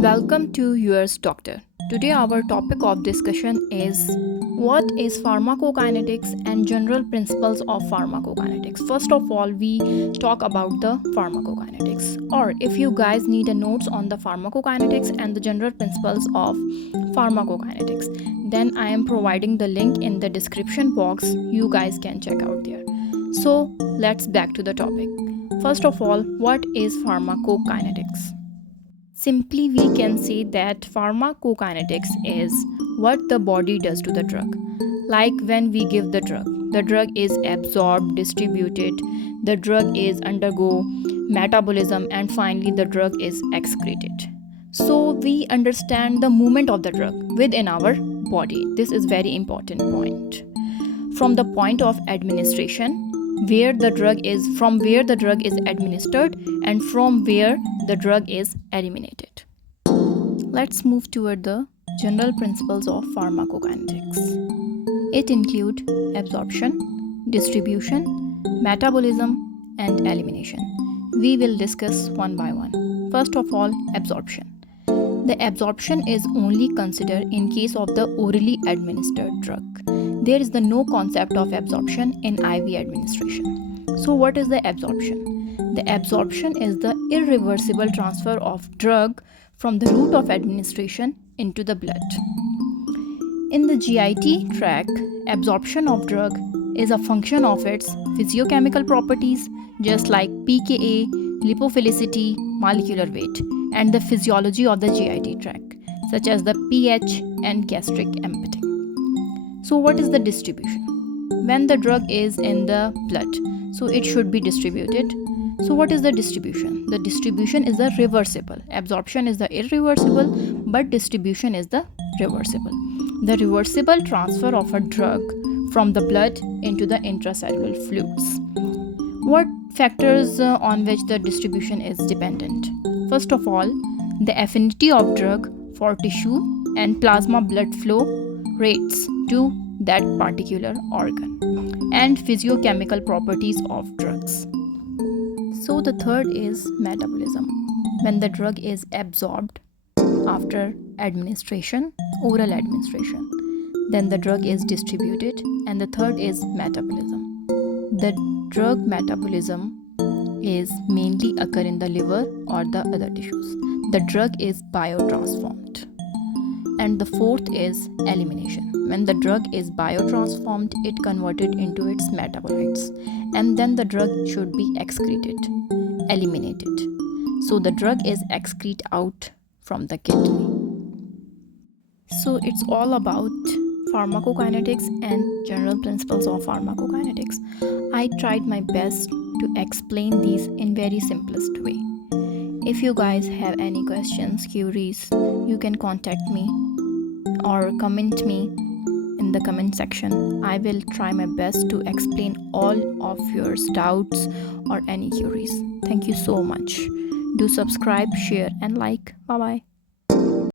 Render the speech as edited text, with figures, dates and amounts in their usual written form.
Welcome to Yours Doctor. Today our topic of discussion is what is pharmacokinetics and general principles of pharmacokinetics. First of all, we talk about the pharmacokinetics, or if you guys need a notes on the pharmacokinetics and the general principles of pharmacokinetics, then I am providing the link in the description box. You guys can check out there. So let's back to the topic. First of all, what is pharmacokinetics? Simply, we can say that pharmacokinetics is what the body does to the drug. Like when we give the drug is absorbed, distributed, the drug is undergo metabolism, and finally the drug is excreted. So we understand the movement of the drug within our body. This is very important point. From the point of administration, where the drug is administered and from where the drug is eliminated. Let's move toward the general principles of pharmacokinetics. It includes absorption, distribution, metabolism, and elimination. We will discuss one by one. First of all, absorption. The absorption is only considered in case of the orally administered drug. There is no concept of absorption in IV administration. So what is the absorption? The absorption is the irreversible transfer of drug from the route of administration into the blood. In the GIT tract, absorption of drug is a function of its physiochemical properties, just like pKa, lipophilicity, molecular weight, and the physiology of the GIT tract, such as the pH and gastric emptying. So what is the distribution? When the drug is in the blood, so it should be distributed. So what is the distribution? The distribution is the reversible. Absorption is the irreversible, but distribution is the reversible. The reversible transfer of a drug from the blood into the intracellular fluids. What factors on which the distribution is dependent? First of all, the affinity of drug for tissue and plasma blood flow rates to that particular organ, and physiochemical properties of drugs. So the third is metabolism. When the drug is absorbed after administration, oral administration, then the drug is distributed, and the third is metabolism. The drug metabolism is mainly occur in the liver or the other tissues. The drug is biotransformed. And the fourth is elimination. When the drug is biotransformed, it converted into its metabolites, and then the drug should be excreted, eliminated. So the drug is excreted out from the kidney. So it's all about pharmacokinetics and general principles of pharmacokinetics. I tried my best to explain these in very simplest way. If you guys have any questions, queries, you can contact me or comment me in the comment section. I will try my best to explain all of your doubts or any queries. Thank you so much. Do subscribe, share, and like. Bye bye.